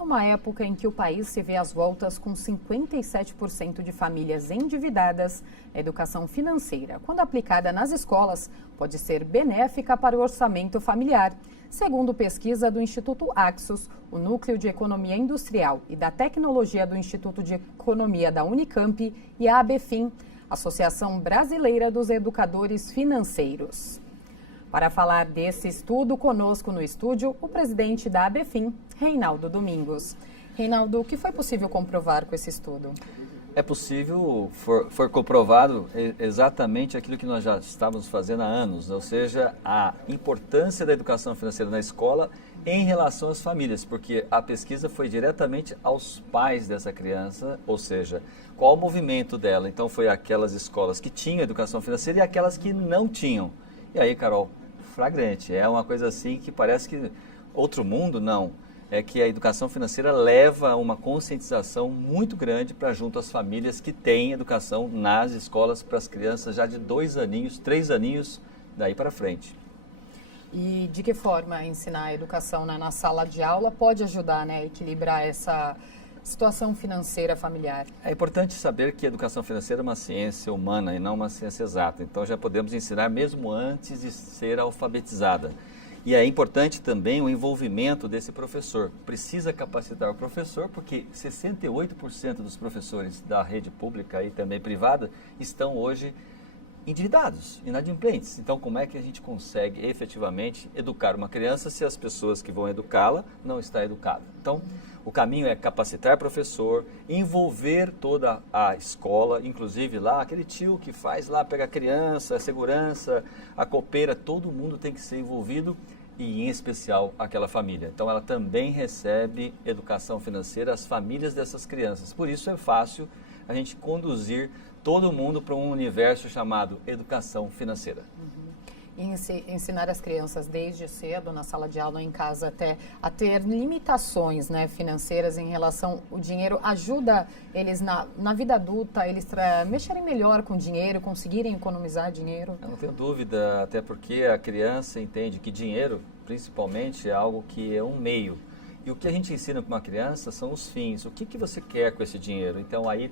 Numa época em que o país se vê às voltas com 57% de famílias endividadas, a educação financeira, quando aplicada nas escolas, pode ser benéfica para o orçamento familiar. Segundo pesquisa do Instituto Axos, o Núcleo de Economia Industrial e da Tecnologia do Instituto de Economia da Unicamp e a ABFIM, Associação Brasileira dos Educadores Financeiros. Para falar desse estudo, conosco no estúdio, o presidente da ABFIM, Reinaldo Domingos. Reinaldo, o que foi possível comprovar com esse estudo? É possível, foi comprovado exatamente aquilo que nós já estávamos fazendo há anos, ou seja, a importância da educação financeira na escola em relação às famílias, porque a pesquisa foi diretamente aos pais dessa criança, ou seja, qual o movimento dela. Então foi aquelas escolas que tinham educação financeira e aquelas que não tinham. E aí, Carol, flagrante, é uma coisa assim que parece que outro mundo, não. É que a educação financeira leva a uma conscientização muito grande para junto às famílias que têm educação nas escolas para as crianças já de 2 aninhos, 3 aninhos, daí para frente. E de que forma ensinar a educação na sala de aula pode ajudar, a equilibrar essa situação financeira familiar? É importante saber que a educação financeira é uma ciência humana e não uma ciência exata. Então já podemos ensinar mesmo antes de ser alfabetizada. E é importante também o envolvimento desse professor. Precisa capacitar o professor, porque 68% dos professores da rede pública e também privada estão hoje endividados, inadimplentes. Então, como é que a gente consegue efetivamente educar uma criança se as pessoas que vão educá-la não estão educadas? Então, o caminho é capacitar professor, envolver toda a escola, inclusive lá, aquele tio que faz lá, pega a criança, a segurança, a copeira, todo mundo tem que ser envolvido e, em especial, aquela família. Então, ela também recebe educação financeira, as famílias dessas crianças. Por isso é fácil a gente conduzir todo mundo para um universo chamado educação financeira. E ensinar as crianças desde cedo, na sala de aula, em casa, até a ter limitações financeiras em relação ao dinheiro, ajuda eles na vida adulta, eles mexerem melhor com o dinheiro, conseguirem economizar dinheiro? Eu não tenho dúvida, até porque a criança entende que dinheiro, principalmente, é algo que é um meio. E o que a gente ensina para uma criança são os fins. O que você quer com esse dinheiro? Então aí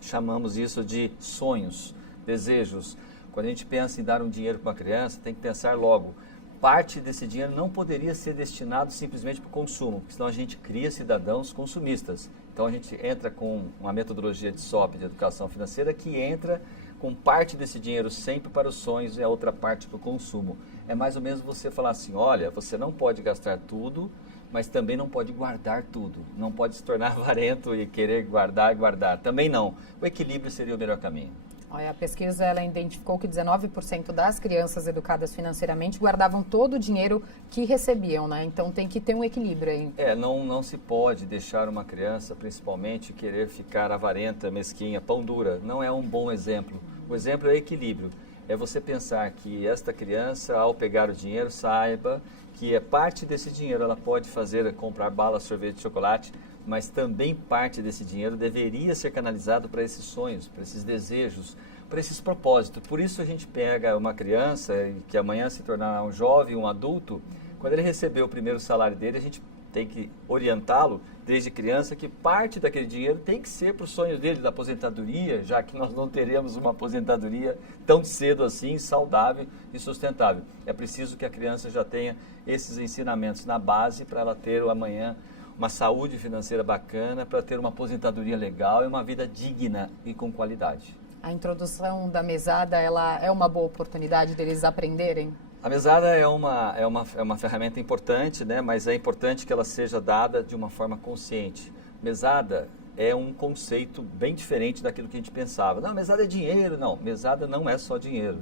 chamamos isso de sonhos, desejos. Quando a gente pensa em dar um dinheiro para uma criança, tem que pensar logo. Parte desse dinheiro não poderia ser destinado simplesmente para o consumo, porque senão a gente cria cidadãos consumistas. Então a gente entra com uma metodologia de SOP, de educação financeira, que entra com parte desse dinheiro sempre para os sonhos e a outra parte para o consumo. É mais ou menos você falar assim, olha, você não pode gastar tudo, mas também não pode guardar tudo. Não pode se tornar avarento e querer guardar e guardar. Também não. O equilíbrio seria o melhor caminho. A pesquisa ela identificou que 19% das crianças educadas financeiramente guardavam todo o dinheiro que recebiam, Então tem que ter um equilíbrio aí. Não se pode deixar uma criança, principalmente, querer ficar avarenta, mesquinha, pão dura. Não é um bom exemplo. O exemplo é equilíbrio. É você pensar que esta criança, ao pegar o dinheiro, saiba que parte desse dinheiro ela pode comprar bala, sorvete, chocolate, mas também parte desse dinheiro deveria ser canalizado para esses sonhos, para esses desejos, para esses propósitos. Por isso a gente pega uma criança que amanhã se tornará um jovem, um adulto, quando ele receber o primeiro salário dele, a gente tem que orientá-lo desde criança que parte daquele dinheiro tem que ser para os sonhos dele, da aposentadoria, já que nós não teremos uma aposentadoria tão cedo assim, saudável e sustentável. É preciso que a criança já tenha esses ensinamentos na base para ela ter amanhã uma saúde financeira bacana, para ter uma aposentadoria legal e uma vida digna e com qualidade. A introdução da mesada, ela é uma boa oportunidade deles aprenderem? A mesada é uma ferramenta importante, mas é importante que ela seja dada de uma forma consciente. Mesada é um conceito bem diferente daquilo que a gente pensava. Não, mesada é dinheiro. Não, mesada não é só dinheiro,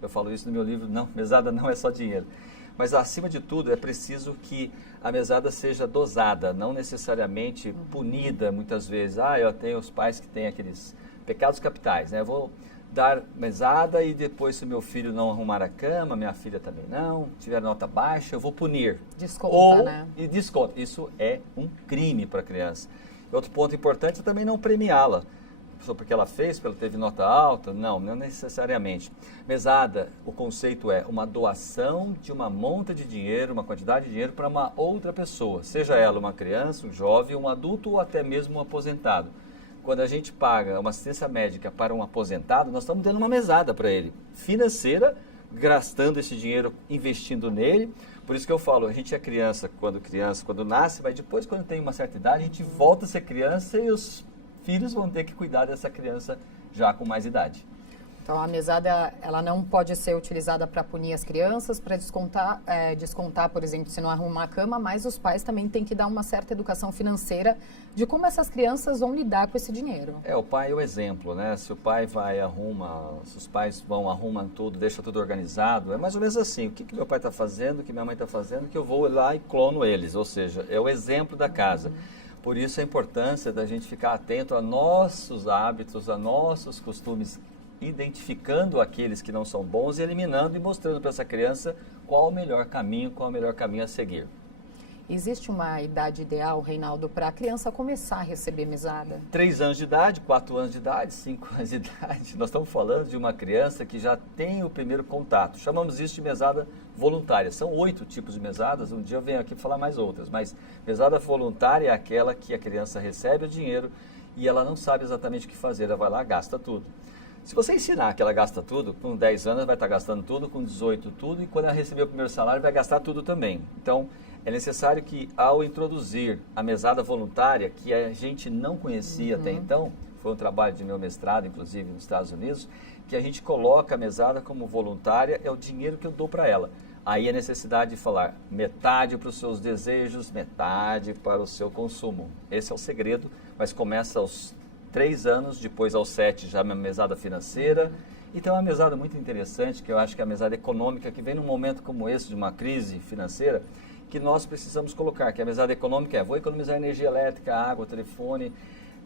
Eu falo isso no meu livro, não, mesada não é só dinheiro. Mas, acima de tudo, é preciso que a mesada seja dosada, não necessariamente punida, muitas vezes. Eu tenho os pais que têm aqueles pecados capitais, Eu vou dar mesada e depois, se meu filho não arrumar a cama, minha filha também não, tiver nota baixa, eu vou punir. Desconta, E desconta. Isso é um crime para a criança. Outro ponto importante é também não premiá-la. só porque ela fez, porque ela teve nota alta? Não, não necessariamente. Mesada, o conceito é uma doação de uma monta de dinheiro, uma quantidade de dinheiro para uma outra pessoa, seja ela uma criança, um jovem, um adulto ou até mesmo um aposentado. Quando a gente paga uma assistência médica para um aposentado, nós estamos dando uma mesada para ele, financeira, gastando esse dinheiro, investindo nele. Por isso que eu falo, a gente é criança, quando nasce, mas depois, quando tem uma certa idade, a gente volta a ser criança e os filhos vão ter que cuidar dessa criança já com mais idade. Então, a mesada, ela não pode ser utilizada para punir as crianças, para descontar, por exemplo, se não arrumar a cama, mas os pais também têm que dar uma certa educação financeira de como essas crianças vão lidar com esse dinheiro. O pai é o exemplo, né? Se o pai se os pais arrumam tudo, deixam tudo organizado, é mais ou menos assim, o que meu pai está fazendo, o que minha mãe está fazendo, que eu vou lá e clono eles, ou seja, é o exemplo da casa. Por isso a importância da gente ficar atento a nossos hábitos, a nossos costumes, identificando aqueles que não são bons e eliminando e mostrando para essa criança qual o melhor caminho a seguir. Existe uma idade ideal, Reinaldo, para a criança começar a receber mesada? 3 anos de idade, 4 anos de idade, 5 anos de idade. Nós estamos falando de uma criança que já tem o primeiro contato. Chamamos isso de mesada voluntária. São 8 tipos de mesadas. Um dia eu venho aqui falar mais outras. Mas mesada voluntária é aquela que a criança recebe o dinheiro e ela não sabe exatamente o que fazer. Ela vai lá e gasta tudo. Se você ensinar que ela gasta tudo, com 10 anos ela vai estar gastando tudo, com 18 tudo, e quando ela receber o primeiro salário vai gastar tudo também. Então, é necessário que ao introduzir a mesada voluntária, que a gente não conhecia até então, foi um trabalho de meu mestrado, inclusive nos Estados Unidos, que a gente coloca a mesada como voluntária, é o dinheiro que eu dou para ela. Aí a necessidade de falar metade para os seus desejos, metade para o seu consumo. Esse é o segredo, mas começa aos 3 anos, depois aos 7 já uma mesada financeira. Então é uma mesada muito interessante, que eu acho que é a mesada econômica, que vem num momento como esse, de uma crise financeira, que nós precisamos colocar, que a mesada econômica vou economizar energia elétrica, água, telefone,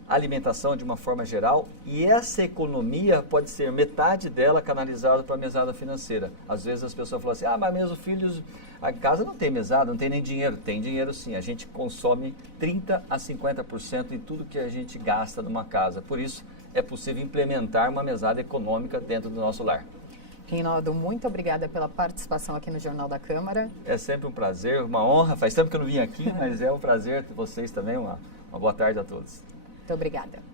alimentação de uma forma geral, e essa economia pode ser metade dela canalizada para a mesada financeira. Às vezes as pessoas falam assim, mas meus filhos, a casa não tem mesada, não tem nem dinheiro. Tem dinheiro sim, a gente consome 30% a 50% em tudo que a gente gasta numa casa. Por isso é possível implementar uma mesada econômica dentro do nosso lar. Reinaldo, muito obrigada pela participação aqui no Jornal da Câmara. É sempre um prazer, uma honra. Faz tempo que eu não vim aqui, mas é um prazer ter vocês também. Uma boa tarde a todos. Muito obrigada.